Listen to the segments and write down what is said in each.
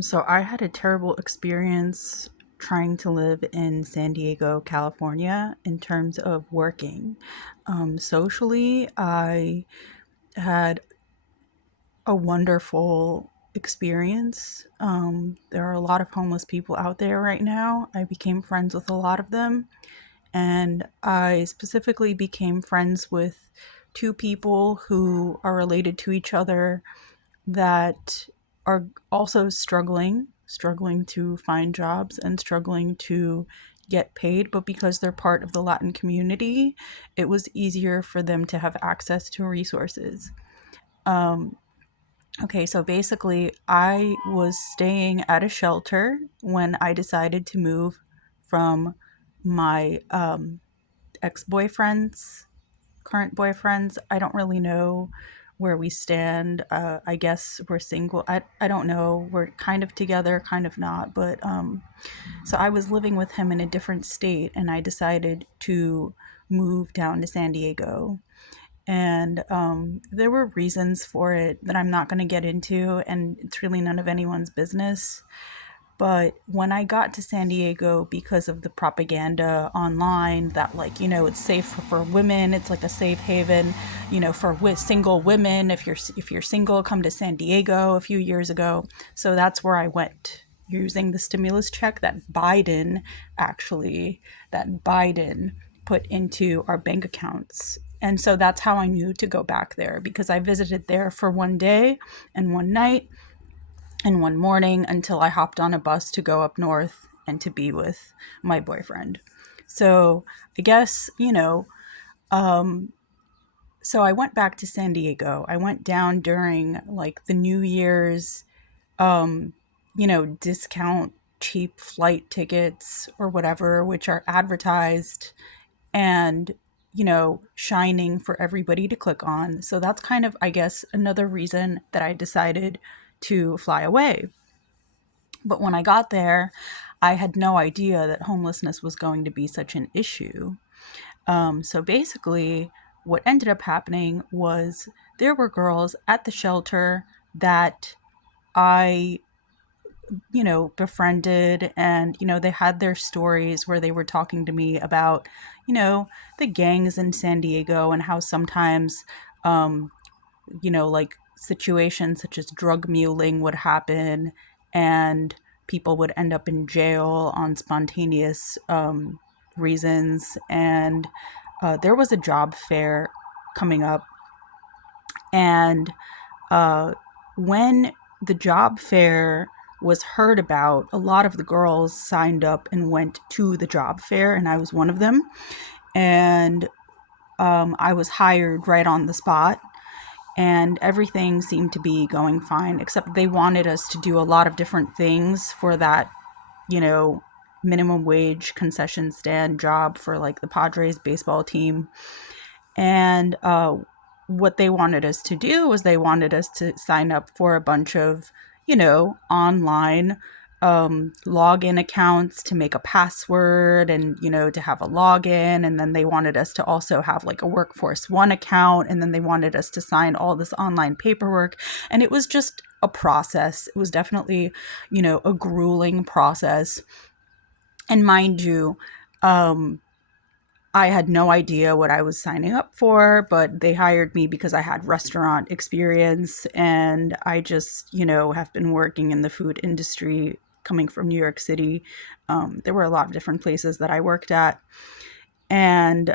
So I had a terrible experience trying to live in San Diego, California, in terms of working. Socially, I had a wonderful experience. There are a lot of homeless people out there right now. I became friends with a lot of them, and I specifically became friends with two people who are related to each other that are also struggling to find jobs and struggling to get paid, but because they're part of the Latin community, it was easier for them to have access to resources. Um, okay, so basically, I was staying at a shelter when I decided to move from my ex boyfriend's current boyfriends. I don't really know where we stand. I guess we're single. I don't know. We're kind of together, kind of not. But so I was living with him in a different state, and I decided to move down to San Diego. And there were reasons for it that I'm not going to get into, and it's really none of anyone's business. But when I got to San Diego, because of the propaganda online that, like, it's safe for women, it's like a safe haven, for single women. If you're single, come to San Diego a few years ago. So that's where I went, using the stimulus check that Biden put into our bank accounts. And so that's how I knew to go back there, because I visited there for one day and one night and one morning until I hopped on a bus to go up north and to be with my boyfriend. So I guess, so I went back to San Diego. I went down during like the New Year's, um, discount cheap flight tickets or whatever, which are advertised and, shining for everybody to click on. So that's kind of, I guess, another reason that I decided to fly away. But when I got there, I had no idea that homelessness was going to be such an issue. So basically, what ended up happening was there were girls at the shelter that I, befriended, and, they had their stories where they were talking to me about, the gangs in San Diego and how sometimes, um, like situations such as drug muling would happen, and people would end up in jail on spontaneous reasons. And there was a job fair coming up. And when the job fair was heard about, a lot of the girls signed up and went to the job fair, and I was one of them. And I was hired right on the spot, and everything seemed to be going fine, except they wanted us to do a lot of different things for that, you know, minimum wage concession stand job for like the Padres baseball team. And what they wanted us to do was they wanted us to sign up for a bunch of, online login accounts to make a password and, to have a login. And then they wanted us to also have like a Workforce One account. And then they wanted us to sign all this online paperwork. And it was just a process. It was definitely, a grueling process. And mind you, um, I had no idea what I was signing up for, but they hired me because I had restaurant experience, and I just, have been working in the food industry coming from New York City. There were a lot of different places that I worked at. And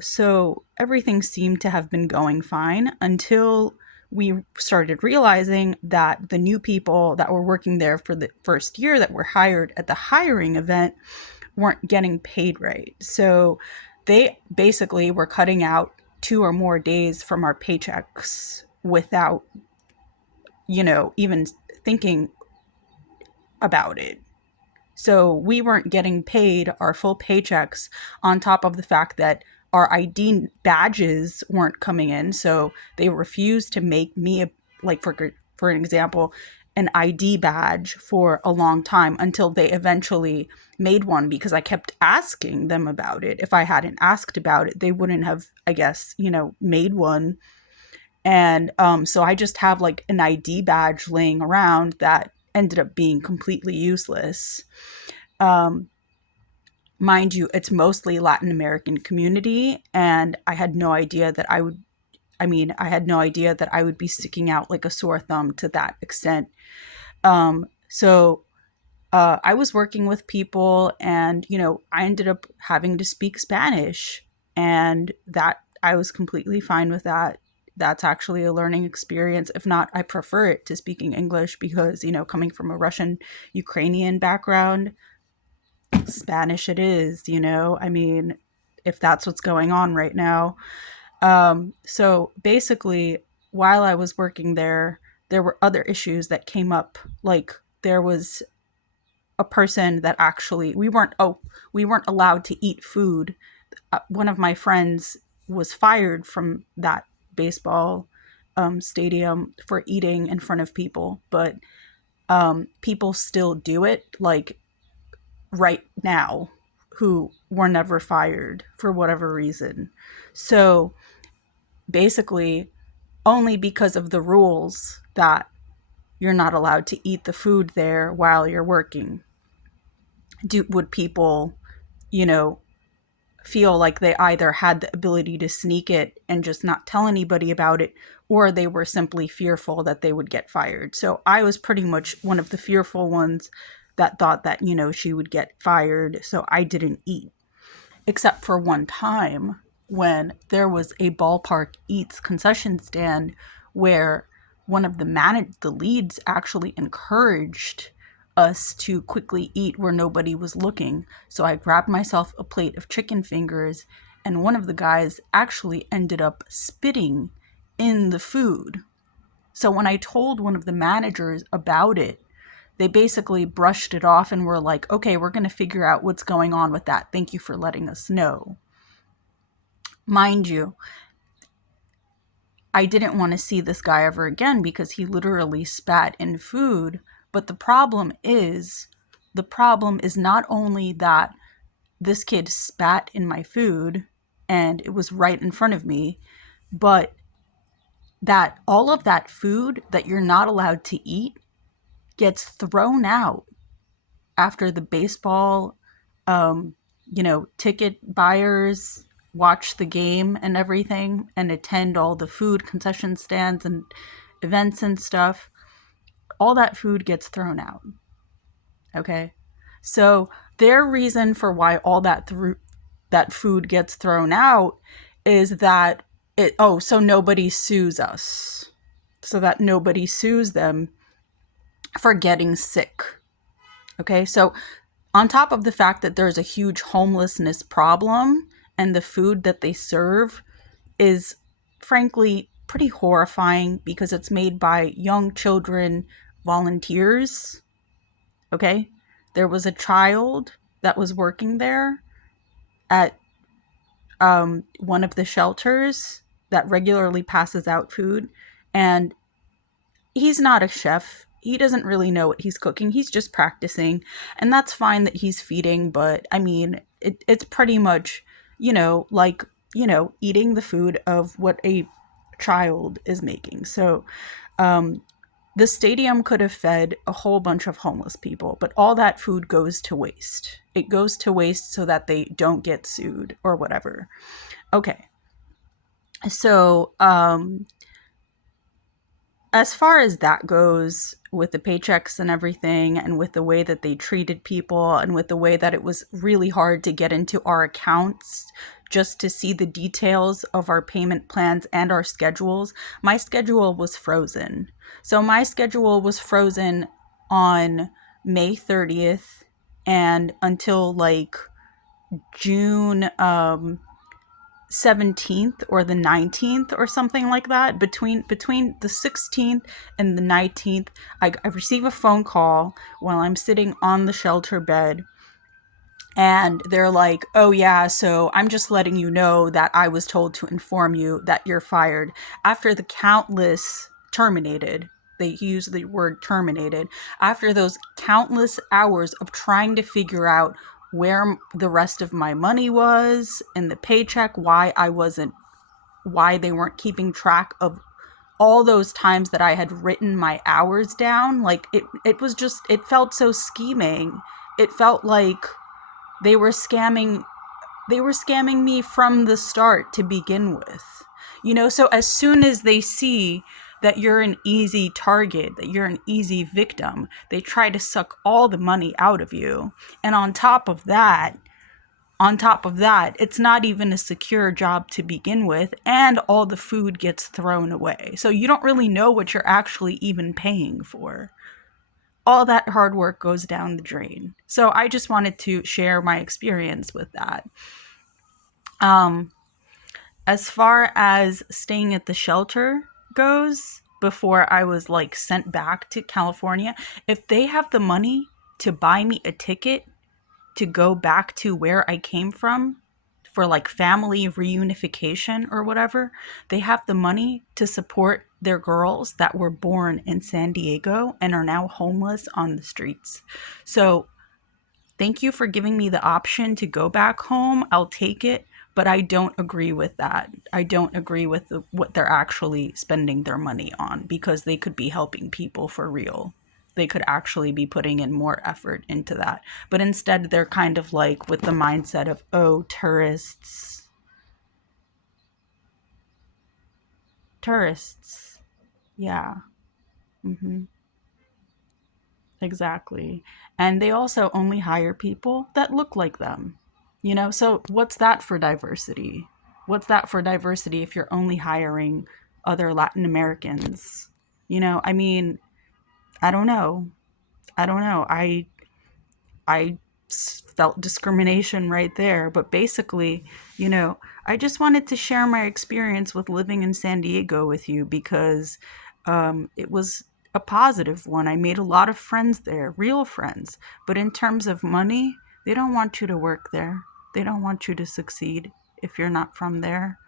so everything seemed to have been going fine until we started realizing that the new people that were working there for the first year that were hired at the hiring event weren't getting paid right. So they basically were cutting out 2 or more days from our paychecks without, even thinking about it. So we weren't getting paid our full paychecks, on top of the fact that our ID badges weren't coming in. So they refused to make me, like, for an example, an ID badge for a long time until they eventually made one, because I kept asking them about it. If I hadn't asked about it, they wouldn't have, I guess, made one. And so I just have like an ID badge laying around that ended up being completely useless. Um, Mind you, it's mostly Latin American community, and I had no idea that I had no idea that I would be sticking out like a sore thumb to that extent. So I was working with people, and I ended up having to speak Spanish, and that I was completely fine with that. That's actually a learning experience. If not, I prefer it to speaking English because, coming from a Russian Ukrainian background, Spanish it is, I mean, if that's what's going on right now. So basically, while I was working there were other issues that came up. Like, there was a person that actually we weren't allowed to eat food. One of my friends was fired from that baseball stadium for eating in front of people, but people still do it, like, right now, who were never fired for whatever reason. So basically, only because of the rules that you're not allowed to eat the food there while you're working would people, you know, feel like they either had the ability to sneak it and just not tell anybody about it, or they were simply fearful that they would get fired. So I was pretty much one of the fearful ones that thought that, she would get fired. So I didn't eat, except for one time when there was a ballpark eats concession stand where one of the leads actually encouraged us to quickly eat where nobody was looking. So I grabbed myself a plate of chicken fingers, and one of the guys actually ended up spitting in the food. So when I told one of the managers about it, they basically brushed it off and were like, okay, we're going to figure out what's going on with that. Thank you for letting us know. Mind you, I didn't want to see this guy ever again because he literally spat in food. But the problem is not only that this kid spat in my food and it was right in front of me, but that all of that food that you're not allowed to eat gets thrown out after the baseball, ticket buyers watch the game and everything and attend all the food concession stands and events and stuff. All that food gets thrown out. Okay. So their reason for why all that food gets thrown out is that so nobody sues us. So that nobody sues them for getting sick. Okay. So on top of the fact that there's a huge homelessness problem and the food that they serve is frankly pretty horrifying because it's made by young children volunteers. Okay. There was a child that was working there at one of the shelters that regularly passes out food, and he's not a chef. He doesn't really know what he's cooking. He's just practicing. And that's fine that he's feeding, but I mean, it's pretty much, like, eating the food of what a child is making. So the stadium could have fed a whole bunch of homeless people, but all that food goes to waste. It goes to waste so that they don't get sued or whatever. Okay. So, as far as that goes, with the paychecks and everything, and with the way that they treated people, and with the way that it was really hard to get into our accounts just to see the details of our payment plans and our schedules, my schedule was frozen. So my schedule was frozen on May 30th and until like June 17th or the 19th or something like that. Between the 16th and the 19th, I receive a phone call while I'm sitting on the shelter bed, and they're like, oh yeah, so I'm just letting you know that I was told to inform you that you're fired. After the countless terminated, they use the word terminated, after those countless hours of trying to figure out where the rest of my money was in the paycheck, why they weren't keeping track of all those times that I had written my hours down, like it was just, it felt so scheming. It felt like they were scamming they were scamming me from the start to begin with. So as soon as they see that you're an easy target, that you're an easy victim, they try to suck all the money out of you. And on top of that, it's not even a secure job to begin with, and all the food gets thrown away. So you don't really know what you're actually even paying for. All that hard work goes down the drain. So I just wanted to share my experience with that. Um, as far as staying at the shelter goes, before I was like sent back to California, if they have the money to buy me a ticket to go back to where I came from for like family reunification or whatever, they have the money to support their girls that were born in San Diego and are now homeless on the streets. So thank you for giving me the option to go back home. I'll take it, but I don't agree with that. I don't agree with what they're actually spending their money on, because they could be helping people for real. They could actually be putting in more effort into that. But instead, they're kind of like with the mindset of, oh, tourists. Tourists. Yeah. Hmm. Exactly. And they also only hire people that look like them. So what's that for diversity? What's that for diversity if you're only hiring other Latin Americans? I mean, I don't know. I don't know. I felt discrimination right there. But basically, I just wanted to share my experience with living in San Diego with you, because it was a positive one. I made a lot of friends there, real friends. But in terms of money, they don't want you to work there. They don't want you to succeed if you're not from there.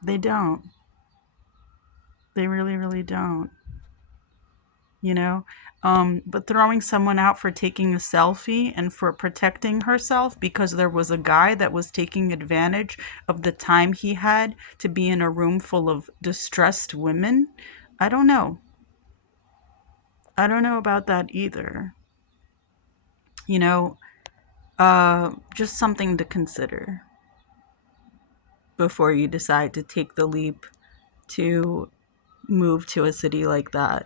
They don't. They really, really don't. you know but throwing someone out for taking a selfie and for protecting herself because there was a guy that was taking advantage of the time he had to be in a room full of distressed women. I don't know. I don't know about that either. you know just something to consider before you decide to take the leap to move to a city like that.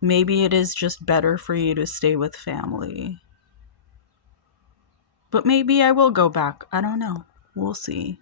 Maybe it is just better for you to stay with family. But maybe I will go back. I don't know. We'll see.